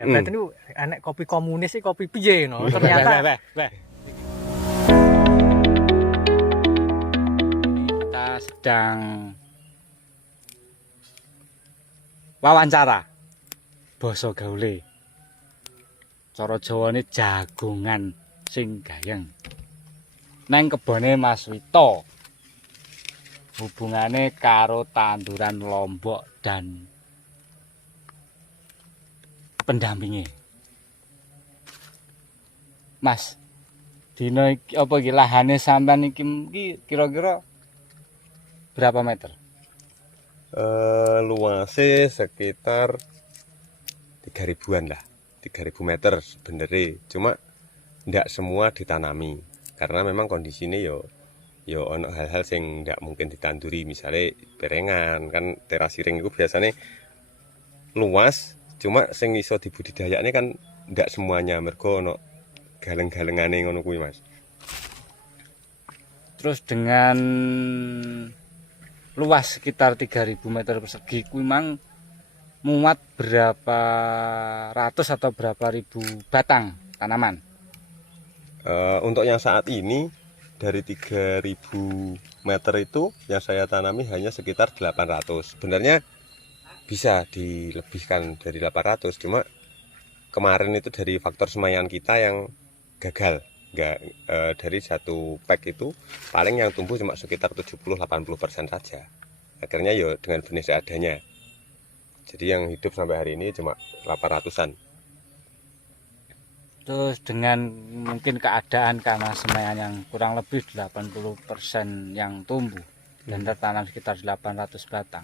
Berarti niku enek kopi komunis iki kopi piye no. Ternyata kita sedang wawancara basa gaule. Cara Jawane jagongan sing gayeng. Neng kebone Mas Wito. Hubungane karo tanduran Lombok dan pendampingi. Mas, dino iki apa iki lahane sampean iki kira-kira berapa meter? Luasnya sekitar 3.000-an lah, 3.000 meter sebenarnya. Cuma ndak semua ditanami karena memang kondisinya yo ono hal-hal sing ndak mungkin ditanduri, misalnya berengan kan terasiring itu biasanya luas, cuma sing iso dibudidayakne kan ndak semuanya, mergo ono galeng-galengane ngono kuwi Mas. Terus dengan luas sekitar 3.000 meter persegi kuwi mang muat berapa ratus atau berapa ribu batang tanaman? Untuk yang saat ini dari 3.000 meter itu yang saya tanami hanya sekitar 800. Sebenarnya bisa dilebihkan dari 800, cuma kemarin itu dari faktor semaian kita yang gagal. Dari satu pack itu paling yang tumbuh cuma sekitar 70-80% saja. Akhirnya ya dengan benih seadanya. Jadi yang hidup sampai hari ini cuma 800-an. Terus dengan mungkin keadaan karena semaian yang kurang lebih 80% yang tumbuh dan tertanam sekitar 800 batang.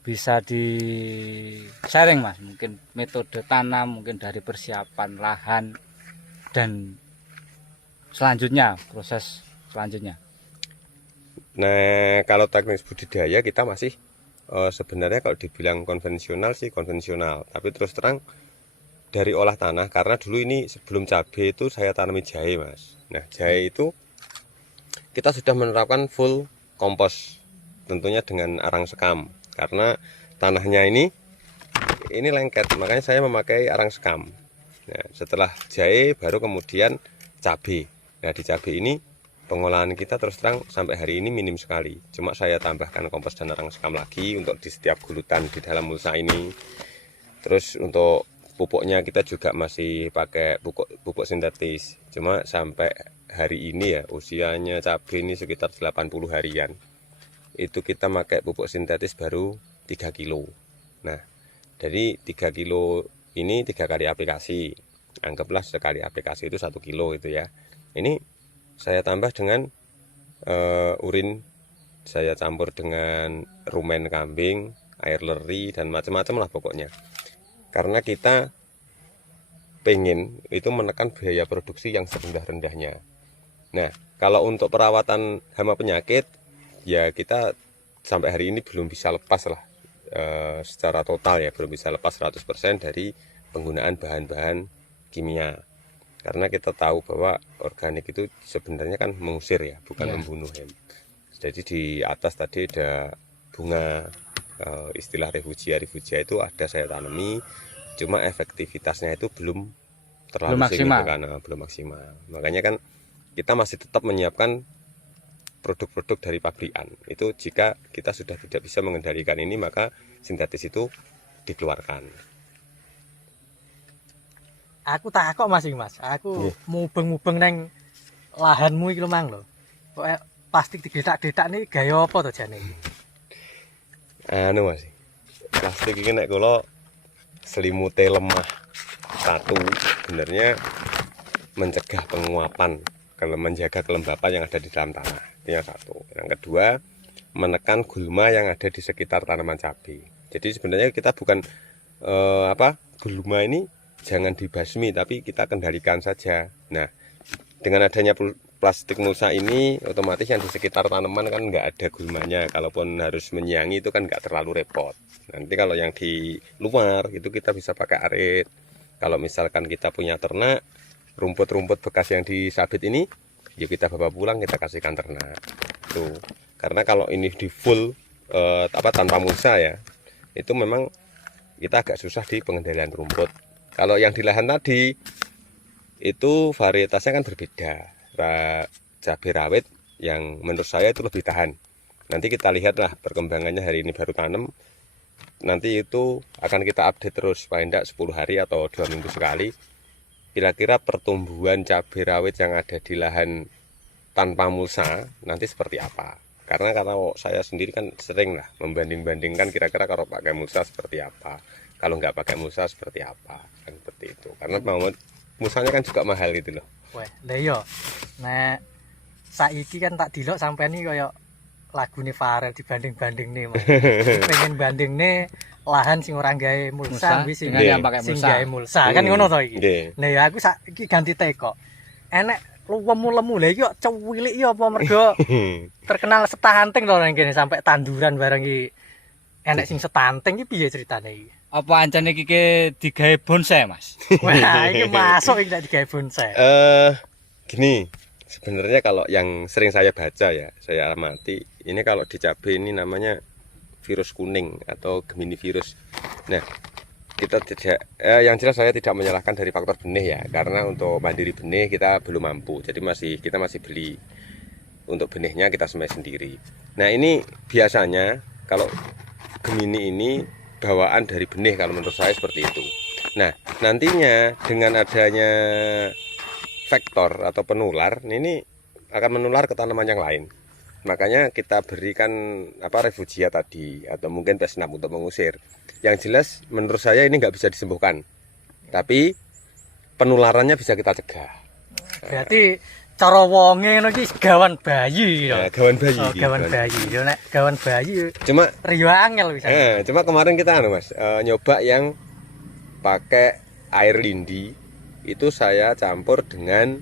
Bisa di-sharing Mas, mungkin metode tanam, mungkin dari persiapan lahan dan selanjutnya, proses selanjutnya. Nah, kalau teknis budidaya kita masih sebenarnya kalau dibilang konvensional sih konvensional. Tapi terus terang dari olah tanah, karena dulu ini sebelum cabai itu saya tanami jahe Mas. Nah, jahe itu kita sudah menerapkan full kompos, tentunya dengan arang sekam. Karena tanahnya ini lengket, makanya saya memakai arang sekam. Nah, setelah jahe baru kemudian cabai. Nah, di cabai ini pengolahan kita terus terang sampai hari ini minim sekali. Cuma saya tambahkan kompos dan arang sekam lagi untuk di setiap gulutan di dalam mulsa ini. Terus untuk pupuknya kita juga masih pakai pupuk sintetis. Cuma sampai hari ini ya, usianya cabai ini sekitar 80 harian. Itu kita pakai pupuk sintetis baru 3 kilo. Nah, dari 3 kilo ini 3 kali aplikasi. Anggaplah sekali aplikasi itu 1 kilo itu ya. Ini saya tambah dengan urin, saya campur dengan rumen kambing, air leri, dan macam-macam lah pokoknya. Karena kita pengen itu menekan biaya produksi yang serendah-rendahnya. Nah, kalau untuk perawatan hama penyakit, ya kita sampai hari ini belum bisa lepas lah secara total ya, belum bisa lepas 100% dari penggunaan bahan-bahan kimia. Karena kita tahu bahwa organik itu sebenarnya kan mengusir ya, bukan membunuh ya. Jadi di atas tadi ada bunga, istilah refugia itu ada saya tanami, cuma efektivitasnya itu belum terlalu maksimal. karena belum maksimal. Makanya kan kita masih tetap menyiapkan produk-produk dari pabrikan. Itu jika kita sudah tidak bisa mengendalikan ini, maka sintetis itu dikeluarkan. aku takok Mas iki Mas. Aku mubeng-mubeng neng lahanmu iki lho Mang lho. Kok plastik didetak-detak nih gaya apa to jane iki? Anu Mas. Plastik ini nek kula selimute lemah. Satu, sebenarnya mencegah penguapan, kalau menjaga kelembapan yang ada di dalam tanah. Itu yang satu. Yang kedua, menekan gulma yang ada di sekitar tanaman cabai. Jadi sebenarnya kita bukan gulma ini jangan dibasmi, tapi kita kendalikan saja. Nah, dengan adanya plastik mulsa ini, otomatis yang di sekitar tanaman kan nggak ada gulmanya. Kalaupun harus menyiangi itu kan nggak terlalu repot. Nanti kalau yang di luar itu kita bisa pakai arit. Kalau misalkan kita punya ternak, rumput-rumput bekas yang disabit ini, ya kita bawa pulang, kita kasihkan ternak. Tuh. Karena kalau ini di full tanpa mulsa ya, itu memang kita agak susah di pengendalian rumput. Kalau yang di lahan tadi itu varietasnya kan berbeda. Cabai rawit yang menurut saya itu lebih tahan. Nanti kita lihatlah perkembangannya, hari ini baru tanam. Nanti itu akan kita update terus, paling tidak 10 hari atau 2 minggu sekali. Kira-kira pertumbuhan cabai rawit yang ada di lahan tanpa mulsa nanti seperti apa. Karena saya sendiri kan sering lah membanding-bandingkan kira-kira kalau pakai mulsa seperti apa, kalau nggak pakai mulsa seperti apa, kan seperti itu. Karena mulsanya kan juga mahal gitu loh. Wah, lah iya. Nek saiki kan tak dilok sampai ini kayak lagune Farel dibanding-banding nih, Mas. Pengen banding nih lahan sing orang gawe mulsa wis sing gawe mulsa. Kan ngono to iki. Nah ya aku saiki ganti teko. Enek lemu-lemu lha iki kok cuwilik ya apa mergo terkenal setanting to nang kene sampai tanduran bareng iki. Enek sing setanting iki piye ceritane iki? Apa ancane iki digawe bonsai, Mas? Wah, iki masuk iki digawe bonsai. Gini, sebenarnya kalau yang sering saya baca ya, saya amati, ini kalau di cabai ini namanya virus kuning atau Gemini virus. Nah, kita tidak, yang jelas saya tidak menyalahkan dari faktor benih ya, karena untuk mandiri benih kita belum mampu, jadi kita masih beli. Untuk benihnya kita semai sendiri. Nah, ini biasanya kalau Gemini ini bawaan dari benih, kalau menurut saya seperti itu. Nah, nantinya dengan adanya vektor atau penular, ini akan menular ke tanaman yang lain. Makanya kita berikan refugia tadi, atau mungkin pesnap untuk mengusir. Yang jelas menurut saya ini nggak bisa disembuhkan, tapi penularannya bisa kita cegah. Berarti cara wonge ngono iki gawan bayi ya. Gawan bayi. Oh, gawan bayi. Yo nek gawan bayi cuma riyo angel bisa. Cuma kemarin kita Mas, nyoba yang pakai air lindi. Itu saya campur dengan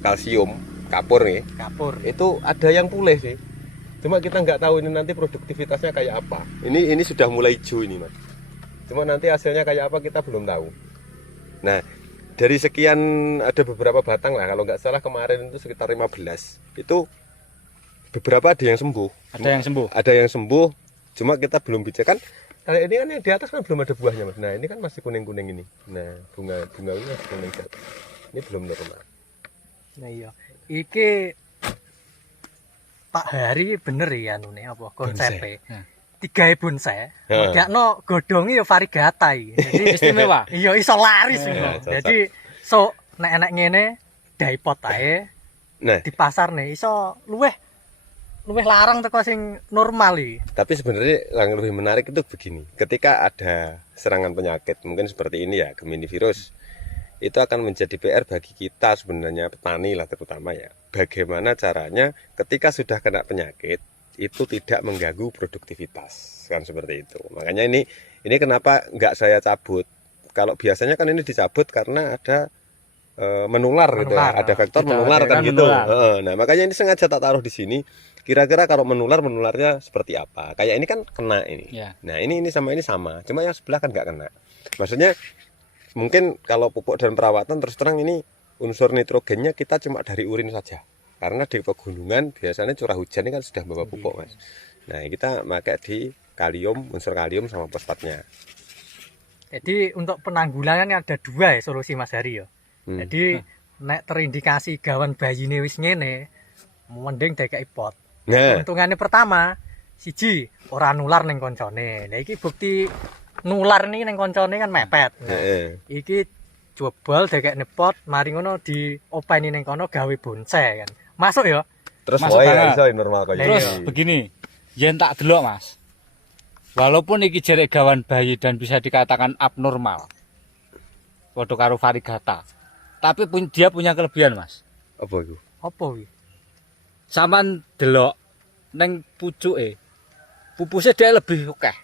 kalsium kapur nih. Kapur. Itu ada yang pulih sih. Cuma kita nggak tahu ini nanti produktivitasnya kayak apa. Ini sudah mulai hijau ini, Mas. Cuma nanti hasilnya kayak apa kita belum tahu. Nah, dari sekian ada beberapa batang lah, kalau nggak salah kemarin itu sekitar 15. Itu beberapa ada yang sembuh. Ada yang sembuh. Cuma kita belum bicarakan. Kalau ini kan yang di atas kan belum ada buahnya, Mas. Nah, ini kan masih kuning-kuning ini. Nah, bunga ini masih kuning. Ini belum normal. Nah iya. Iki Pak Hari bener ya anune apa konsepnya. Digawe bonsai. Ndakno godhonge ya variegata iki. Jadi istimewa. Iya iso laris ngono. Jadi nek enek ngene dipot ae. Nah, di pasar nih iso luweh larang teko sing normal iki. Tapi sebenarnya yang lebih menarik itu begini. Ketika ada serangan penyakit mungkin seperti ini ya, Gemini virus, itu akan menjadi PR bagi kita sebenarnya, petani lah terutama ya. Bagaimana caranya ketika sudah kena penyakit itu tidak mengganggu produktivitas, kan seperti itu. Makanya ini kenapa nggak saya cabut. Kalau biasanya kan ini dicabut karena ada menular gitu ya, ada faktor menular kan gitu. Nah, makanya ini sengaja tak taruh di sini. Kira-kira kalau menularnya seperti apa? Kayak ini kan kena ini. Ya. Nah, ini sama. Cuma yang sebelah kan nggak kena. Maksudnya mungkin kalau pupuk dan perawatan terus terang ini unsur nitrogennya kita cuma dari urin saja. Karena di pegunungan biasanya curah hujan ini kan sudah bawa pupuk, Mas. Nah, kita pakai di kalium, unsur kalium sama fosfatnya. Jadi untuk penanggulangan ada 2 ya solusi Mas Hari ya. Jadi nek terindikasi gawan bayine wis ngene, mending dikai pot. Nah, Untungannya pertama, siji ora nular ning koncone. Nah iki bukti nular nih ning koncone kan mepet. Nah, iki jebol dikai pot, mari ngono diopeni ning kono gawe bonsai kan. Masuk ya. terus Masuk ya iso normal kaya Terus ini. begini, yen tak delok Mas. Walaupun iki jerek gawan bayi dan bisa dikatakan abnormal. Padha karo variegata. Tapi dia punya kelebihan, Mas. Apa itu? Apa iki? Saman delok neng pucuke. Pupusnya dia lebih akeh.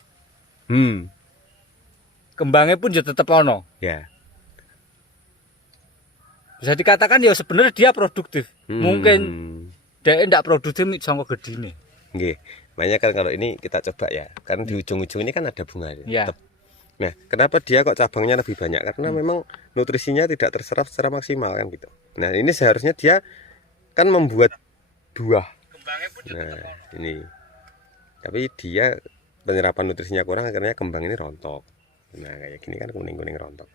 Kembangnya pun juga tetap ono. Ya. Bisa dikatakan ya sebenarnya dia produktif. Mungkin dia tidak produktif sama gedine. Nggih. Makanya kan kalau ini kita coba ya. Karena di ujung-ujung ini kan ada bunga. Ya. Nah, kenapa dia kok cabangnya lebih banyak? Karena memang nutrisinya tidak terserap secara maksimal kan gitu. Nah, ini seharusnya dia kan membuat buah. Nah, ini. Tapi dia penyerapan nutrisinya kurang, akhirnya kembang ini rontok. Nah, kayak gini kan kuning-kuning rontok.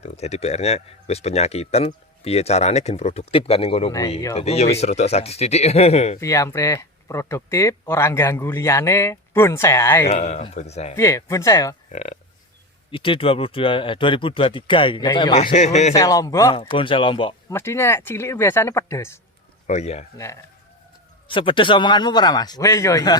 Tuh, jadi PR-nya wis penyakitan, piye carane gen produktif kan ning kono Nah, kuwi. iya, Dadi ya wis kuwi. rada sadis titik. Piye ampre produktif, orang ganggu liyane bonsai ae. Heeh, bonsai. Piye bonsai ya? Ide 2023 iki Nah, ketok iya, Mas. bonsai Lombok Nah, bonsai Lombok. mestinya cilik biasanya pedes. Oh iya. Nah, Sepedes omonganmu ora Mas? weh yo iya.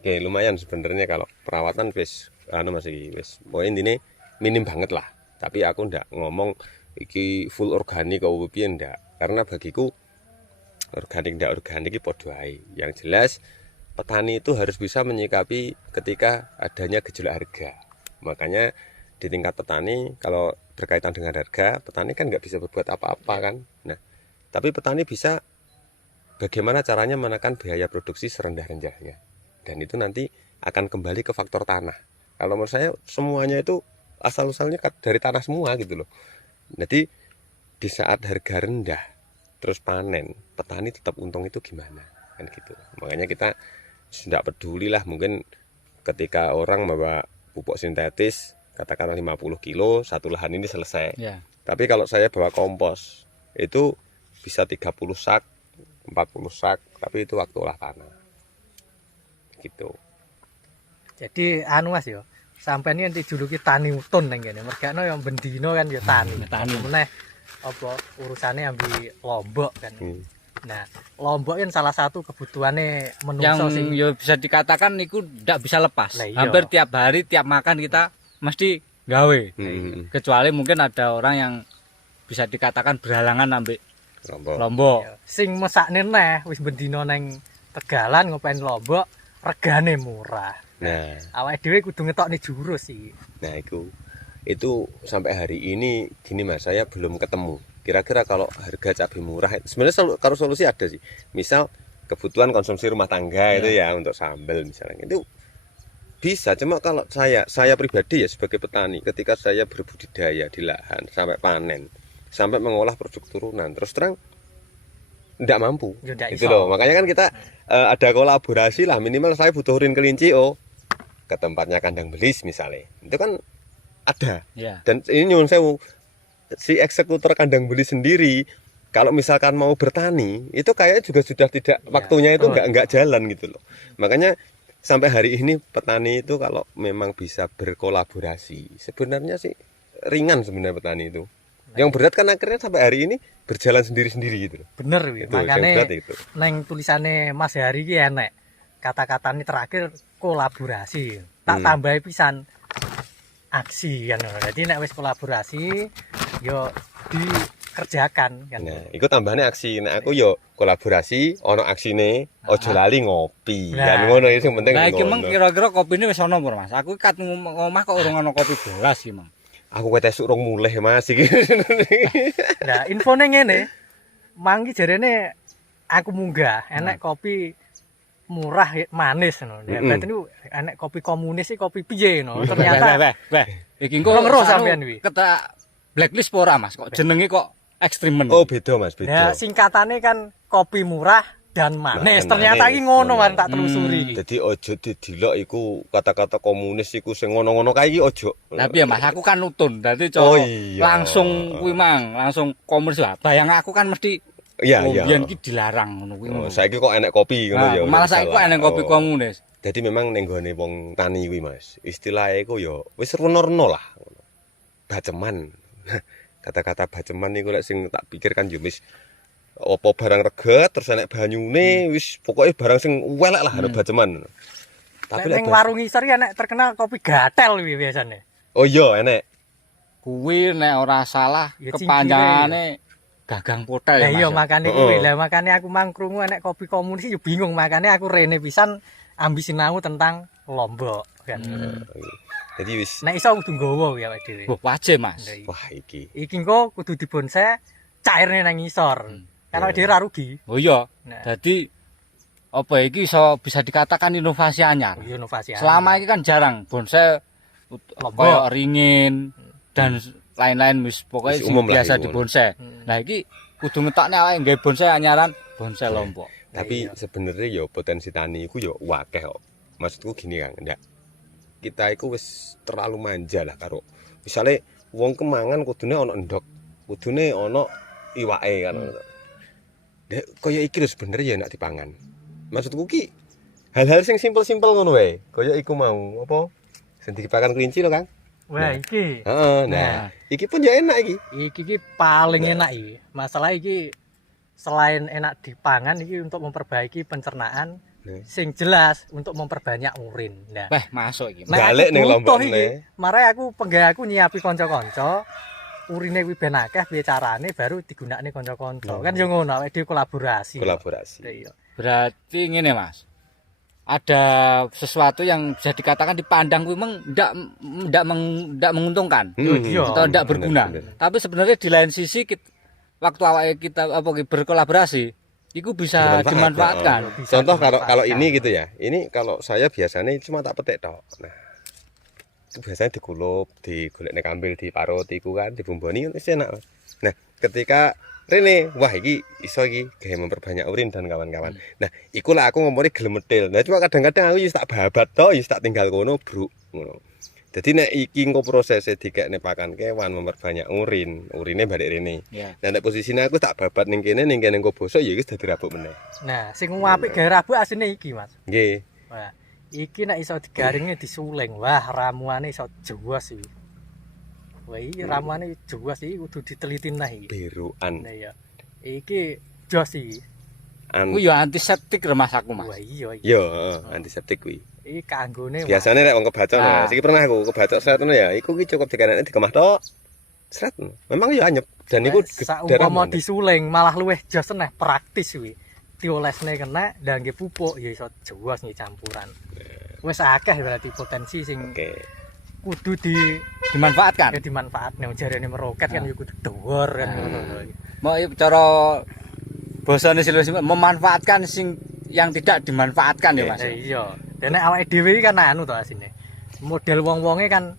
Oke, lumayan sebenarnya kalau perawatan wis masih wis poin ini minim banget lah. Tapi aku ndak ngomong iki full organik kok piye ndak. Karena bagiku organik ndak organik iki padha ae. Yang jelas petani itu harus bisa menyikapi ketika adanya gejolak harga. Makanya di tingkat petani kalau berkaitan dengan harga, petani kan nggak bisa berbuat apa-apa kan. Nah, tapi petani bisa bagaimana caranya menekan biaya produksi serendah-rendahnya. Dan itu nanti akan kembali ke faktor tanah. Kalau menurut saya semuanya itu asal-usulnya dari tanah semua gitu loh. Jadi di saat harga rendah terus panen, petani tetap untung itu gimana kan gitu. Makanya kita tidak peduli lah mungkin ketika orang bawa pupuk sintetis katakanlah 50 kilo satu lahan ini selesai. Ya. Tapi kalau saya bawa kompos itu bisa 30 sak, 40 sak, tapi itu waktu olah tanah. Gitu. Jadi anu Mas yo, sampeyan iki dijuluki tani utun nang kene. Mergakno yo bendino kan yo tani. Tani. Meneh apa urusane ambi Lombok kan. Hmm. Nah, Lombok kan salah satu kebutuhannya Yang menungso sing ya bisa dikatakan niku ndak bisa lepas. Lah iya. Hampir tiap hari, tiap makan kita mesti gawe. Hmm. Kecuali mungkin ada orang yang bisa dikatakan berhalangan ambil Lombok. Lombok. sing mesakne neh wis bendino nang Tegalan ngopain Lombok regane murah. Nah, Awake dhewe kudu ngetokne jurus iki. nah itu sampai hari ini gini Mas, saya belum ketemu. Kira-kira kalau harga cabai murah, sebenarnya kalau solusi ada sih. Misal kebutuhan konsumsi rumah tangga itu ya untuk sambal misalnya. Itu bisa, cuma kalau saya pribadi ya sebagai petani, ketika saya berbudidaya di lahan sampai panen, sampai mengolah produk turunan, terus terang tidak mampu. Ya, ndak Itu iso. loh. Makanya kan kita ada kolaborasi lah, minimal saya butuh urin kelinci ke tempatnya kandang belis misalnya. Itu kan ada. Ya. Dan ini nyuwun sewu, si eksekutor kandang belis sendiri kalau misalkan mau bertani itu kayaknya juga sudah tidak waktunya itu betul. nggak jalan gitu loh. Makanya sampai hari ini petani itu kalau memang bisa berkolaborasi sebenarnya sih ringan sebenarnya petani itu. Yang berat kan akhirnya sampai hari ini berjalan sendiri-sendiri gitu loh. Bener kuwi. Itu yang Makane berat itu. neng tulisane Mas Hari iki enek. Kata-katane terakhir kolaborasi. Tak tambahi pisan aksi kan. Jadi nek wis kolaborasi yo dikerjakan kan. Nah, itu tambahannya aksi. Nah, aku yo kolaborasi, ono aksine, ojo lali ngopi. Nah. Kan ngono itu yang penting. Nah, iki ngono. meng kira-kira kopine wis ana apa, Mas? Aku kat ngomah kok urung ana kopi bolas iki, Mang. Aku kate surung mulih Mas iki. Nah, infone ngene. Mangki jarene aku munggah, enek kopi murah manis ngono. Ya berarti niku enek kopi komunis iki kopi piye no. Ternyata Weh. Iki engko Ora ngeruh anu, sampean kuwi. Ketak blacklist apa ora, Mas? Kok jenenge kok ekstremen. Oh, beda Mas, beda. ya singkatane kan kopi murah dan manis. Nah, Ternyata manis. iki ngono kan tak telusuri iki. Jadi ojo didelok iku kata-kata komunis iku sing ngono-ngono kae iki ojo. Tapi ya Mas, aku kan nutun. Dadi Oh, cara iya. langsung kuwi Mang, langsung komersil. Bayang aku kan mesti Iya, iya. biyen ki dilarang ngono kuwi. Oh, saiki kok enek kopi ngono Nah, ya. malah saiki kok enek kopi komunis. Jadi memang ning gone wong tani kuwi Mas, istilahnya iku ya wis reno-reno lah. Baceman. Kata-kata baceman niku lek sing tak pikir kan yo wis apa barang reget terus enek banyune wis pokoke barang sing welek lah baceman. Tapi Nek lek ning warung isor ya enek terkenal kopi gatel kuwi biasane. oh iya enek. Kuwi nek ora salah Ya, kepanjangane gagang potel Lah ya Mas. iya ya. makane kuwi. Lah makane aku mang krungu enek kopi komunis yo bingung. Makane aku rene pisan ambi sinau tentang Lombok kan. Jadi wis Nek iso kudu nggawa kuwi awake dhewe. Wah, wajib Mas. Lah iya. wah iki. Iki engko kudu dibonsai cairne nang ngisor. Karena dhewe ra rugi. Oh iya. Nah. Jadi apa iki iso bisa dikatakan inovasi anyar. Yo inovasi. Selama ini kan jarang bonsai Lombok. kayak ringin dan lain-lain wis pokoknya Wis sing umum lah biasa iku. di bonsai. Nah iki kudu ngetokne awake nggawe bonsai anyaran, bonsai Lombok. Tapi sebenarnya ya potensi tani iku ya akeh kok. Maksudku gini Kang, ndak. Kita iku wis terlalu manja lah karo misale wong kemangan kudune ana endhog, kudune ana iwake kan. Dek kaya iki lho sebener ya nek dipangan. Maksudku ki hal-hal sing simpel-simpel ngono wae. Kaya iku mau apa? Sing dipakan kelinci lho Kang. Wah, iki. Heeh, nah, iki pun ya enak iki. Iki paling enak iki. Masalah iki selain enak dipangan iki untuk memperbaiki pencernaan, sing jelas untuk memperbanyak urin. Nah, Wah, masuk iki. Balik ning Lombok iki. ne. Mare aku penggawe aku nyiapi kanca-kanca. Urine kuwi ben akeh piye carane baru digunakne kanca-kanca. Kan yo ngono awake dhewe kolaborasi. Kolaborasi. Iya. Berarti ngene Mas. Ada sesuatu yang bisa dikatakan dipandang kuwi memang ndak menguntungkan Iya. atau ndak berguna. Bener. Tapi sebenarnya di lain sisi waktu awake kita berkolaborasi itu bisa dimanfaatkan. Bisa Contoh kalau dimanfaatkan. ini gitu ya. Ini kalau saya biasanya cuma tak petik tok. Nah, itu biasanya digulup, digolekne kambil, diparut iku kan, dibumboni wis enak. Nah, ketika rene, wah iki iso iki gawe memperbanyak urin dan kawan-kawan. Nah, iku lah aku ngomongnya gelem medhil. Nah, cuma kadang-kadang aku wis tak babat tok, wis tak tinggal kono, Bro. Ngono. Jadi nek iki engko prosese dikekne pakan kewan memperbanyak urine balik rene. Ya. Nah, nek posisine aku tak babat ning kene engko bosok ya wis dadi rabuk meneh. Nah, sing apik gawe rabuk asline iki, Mas. Nggih. Wah, iki nek iso digaringe disuling. Wah, ramuane iso jewas iki. Wah, iki ramuane jewas iki kudu diteliti nah iki. Beruan. Nah ya. Iki jos iki. Ku yo antiseptik remas aku Mas. Wah, iya iki. Yo, antiseptik kuwi. Iki kanggone Biasane nek wong kebacok Nah. nah, iki pernah aku kebacok seret ngono ya, iku ki cukup dikanane dikemah tok. Seret. Memang ya anyep dan iku saumpama disuling malah luwih jos neh praktis kuwi. Diolesne kena ndangge pupuk ya iso jewas nggih campuran. Wis akeh berarti potensi sing Oke. kudu Dimanfaatkan. dimanfaatne jarene meroket kan ya kudu dhuwur kan ngono. Mau cara bosone sing memanfaatkan sing yang tidak dimanfaatkan ya Mas. Iya. Dan nek awake dhewe kan anu to asine. Model wong-wonge kan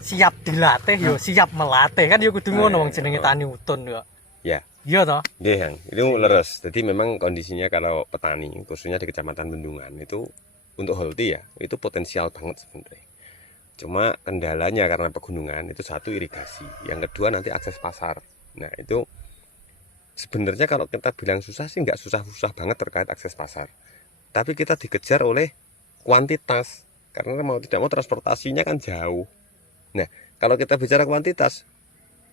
siap dilatih yo siap melatih kan ya kudu ngono wong jenenge tani utun kok. Ya. Iya toh? Nggih, Yang. Itu leres. Jadi memang kondisinya kalau petani khususnya di Kecamatan Bendungan itu untuk healthy ya, itu potensial banget sebenarnya. Cuma kendalanya karena pegunungan itu satu irigasi, yang kedua nanti akses pasar. Nah, itu sebenarnya kalau kita bilang susah sih nggak susah-susah banget terkait akses pasar. Tapi kita dikejar oleh kuantitas karena mau tidak mau transportasinya kan jauh. Nah, kalau kita bicara kuantitas,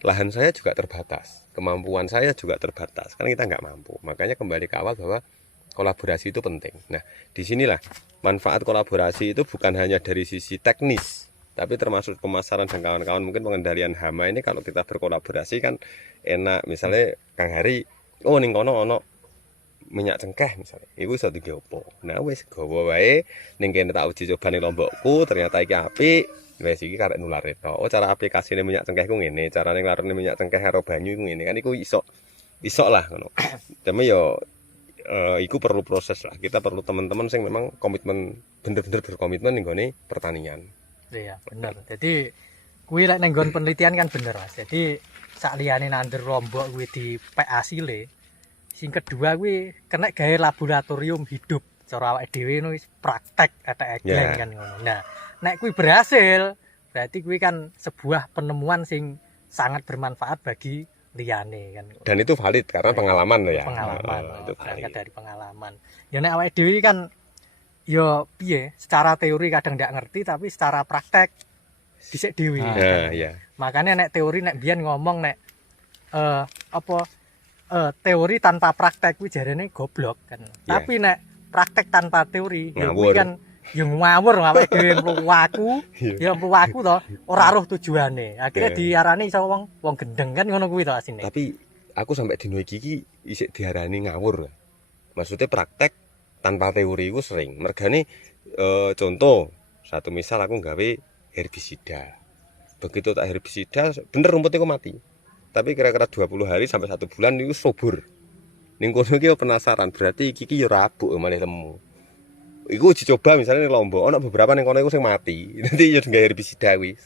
lahan saya juga terbatas, kemampuan saya juga terbatas, kan kita nggak mampu. Makanya kembali ke awal bahwa kolaborasi itu penting. Nah, disinilah manfaat kolaborasi itu bukan hanya dari sisi teknis, tapi termasuk pemasaran dan kawan-kawan. Mungkin pengendalian hama ini kalau kita berkolaborasi kan enak. Misalnya Kang Hari, oh ning kono ono minyak cengkeh misalnya, iku iso digopo. Nah wis gawa wae ning kene tak uji coba ning Lombokku, ternyata iki apik. Wis iki karek nulare to. Oh cara aplikasine minyak cengkeh ku ngene, carane nglarene minyak cengkeh karo banyu iku ngene. Kan iku iso lah ngono. Tapi yo iku perlu proses lah. Kita perlu teman-teman sing memang komitmen bener-bener berkomitmen ning gone pertanian. Iya, bener. Jadi kuwi lek nang nggon penelitian kan bener, Mas. Jadi sak liyane nandur Lombok kuwi di PA Sile. Sing kedua kuwi kena gawe laboratorium hidup. Cara awake dhewe no wis praktek etek egleng kan ngono. Nah, nek kuwi berhasil, berarti kuwi kan sebuah penemuan sing sangat bermanfaat bagi liyane kan. Dan itu valid karena pengalaman loh ya. Pengalaman, Itu berangkat valid. dari pengalaman. Ya nek awake dhewe kan ya piye, secara teori kadang ndak ngerti tapi secara praktek dhisik dhewe. Nah, iya. Makanya nek teori nek biyen ngomong nek teori tanpa praktek kuwi jarene goblok kan. Yeah. Tapi nek praktek tanpa teori ya Ngawur. kuwi kan ya ngawur awake dhewe mluwaku, ya mluwaku to, ora roh tujuane. Akhirnya Yeah. diarani iso wong gendeng kan ngono kuwi to asine. Tapi aku sampai dino iki isik diarani ngawur. Maksudnya praktek tanpa teori itu sering. Mergane contoh, satu misal aku nggawe herbisida. Begitu tak herbisida, bener rumputnya kok mati. Tapi kira-kira 20 hari sampai 1 bulan itu subur. Ning kono iki penasaran, berarti iki ya rabuk malah lemu. Iku uji coba misalnya ning Lombok, ana beberapa ning kono iku sing mati. Nanti yo nggawe herbisida kuwi.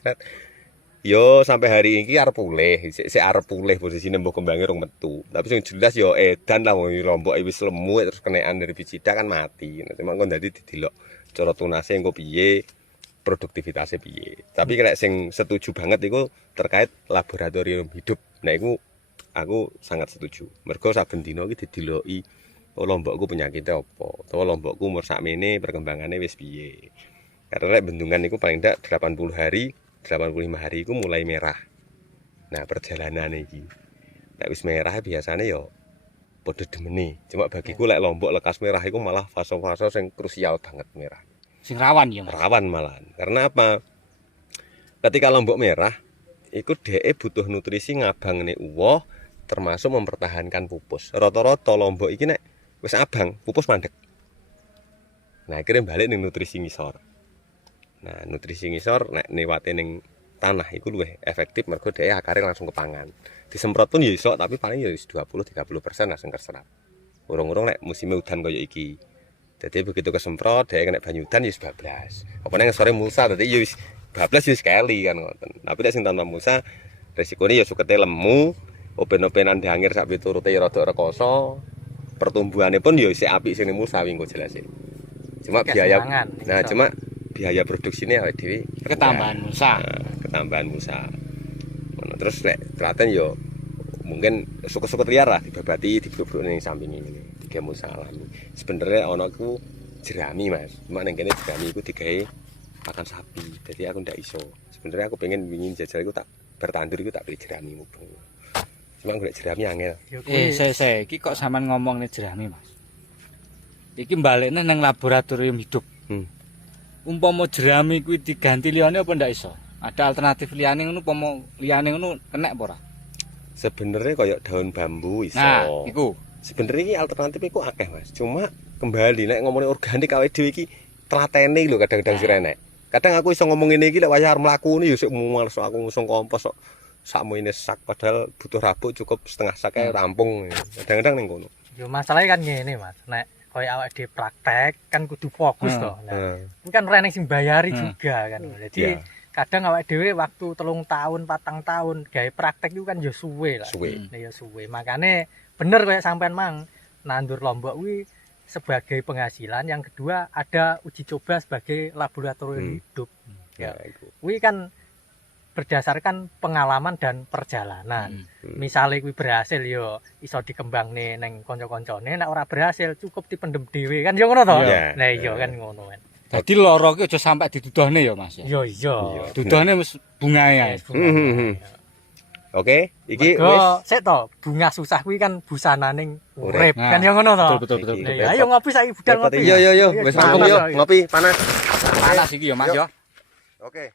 Yo sampai hari ini arep pulih, sik arep pulih posisine mbok kembange rong metu. Tapi sing jelas yo edan lah wong Lombok wis lemu terus kenaan herbisida kan mati. Nah, cuma kon dadi didelok cara tunase engko piye, produktivitasnya piye. Tapi nek sing setuju banget iku terkait laboratorium hidup. Nah iku aku sangat setuju. Mergo saben dina iki dideloki lombokku penyakitnya apa, utawa lombokku umur sakmene perkembangannya wis piye. Karena nek bendungan iku paling ndak 80 hari, 85 hari iku mulai merah. Nah, perjalanan iki. Nek wis merah biasanya ya padha demene. Cuma bagiku lek lombok lekas merah iku malah fase-fase sing krusial banget merah. Sing rawan ya Mas. Rawan malahan. Karena apa? Ketika lombok merah, iku dheke butuh nutrisi ngabangne uwoh termasuk mempertahankan pupus. Rata-rata lombok iki nek wis abang, pupus mandek. Nah, akhirnya balik ning nutrisi ngisor. Nah, nutrisi ngisor nek niwate ning tanah iku luwih efektif mergo dheke akare langsung kepangan. Disemprot pun ya iso, tapi paling ya 20-30% langsung keserap. Urung-urung nek musim udan kaya iki. Jadi begitu kesemprot, dheke kena banyu udan ya wis bablas. Apa nek ngesore mulsa dadi ya wis bablas ya sekali kan ngoten. Tapi nek sing tanpa mulsa resikone ya sukete lemu, open-openan diangir sak piturute ya rada rekoso. Pertumbuhannya pun ya isih apik sing mulsa wingko jelasin. Cuma biaya cuma biaya produksinya awake dhewe Ketambahan mulsa. Ketambahan mulsa. Terus nek Klaten ya mungkin suku-suku liar lah dibabati dibruk-bruk ning samping ini digawe mulsa alami. Sebenarnya ana ku jerami Mas. Cuma ning kene jerami iku digawe pakan sapi. Jadi aku ndak iso. Sebenarnya aku pengen wingin jajal iku tak bertandur iku tak beli jerami mubeng. Cuma golek jerami angel. Saya iki kok sampean ngomong nih jerami Mas. Iki balekne nang laboratorium hidup. Umpama jerami kuwi diganti liyane apa ndak iso? Ada alternatif liyane ngono umpama liyane ngono kenek apa ora? Sebenarnya kayak daun bambu iso. Nah, iku. Sebenarnya iki alternatif iku akeh Mas. Cuma kembali nek ngomongin organik awake dhewe iki tlatene lho kadang-kadang sirenek. Kadang aku iso ngomong ngene iki lek wayah arep mlaku yo sik mual sok aku ngusung kompos sok sakmu ini sak padahal butuh rabuk cukup setengah sak kae rampung. Kadang-kadang ning kono. Yo masalahnya kan ngene Mas. Nek kaya awake dhewe praktek kan kudu fokus to. Nah, ini kan ora sing bayari juga kan. Jadi kadang awake dhewe waktu 3 tahun, 4 tahun gawe praktek itu kan yo suwe lah. Nah, yo suwe. Makane bener kayak sampean mang nandur lombok kuwi sebagai penghasilan, yang kedua ada uji coba sebagai laboratorium hidup. Ya. Kuwi kan berdasarkan pengalaman dan perjalanan. Misalnya kuwi berhasil yo iso dikembangne ning kanca-kancane, nek ora berhasil cukup dipendem dhewe kan yo ngono to. Nah iya kan ngono kan. Dadi lara ki aja sampe didudohne ya Mas ya. Yo iya. Dudohne wis bungae ae. Oke, iki wis sik to, bunga susah kuwi kan busananing urip. Kan yo ngono to. Betul. Ya ayo ngopi saiki budal ngopi. Yo wis rampung yo ngopi panas. Panas iki ya Mas ya. Oke.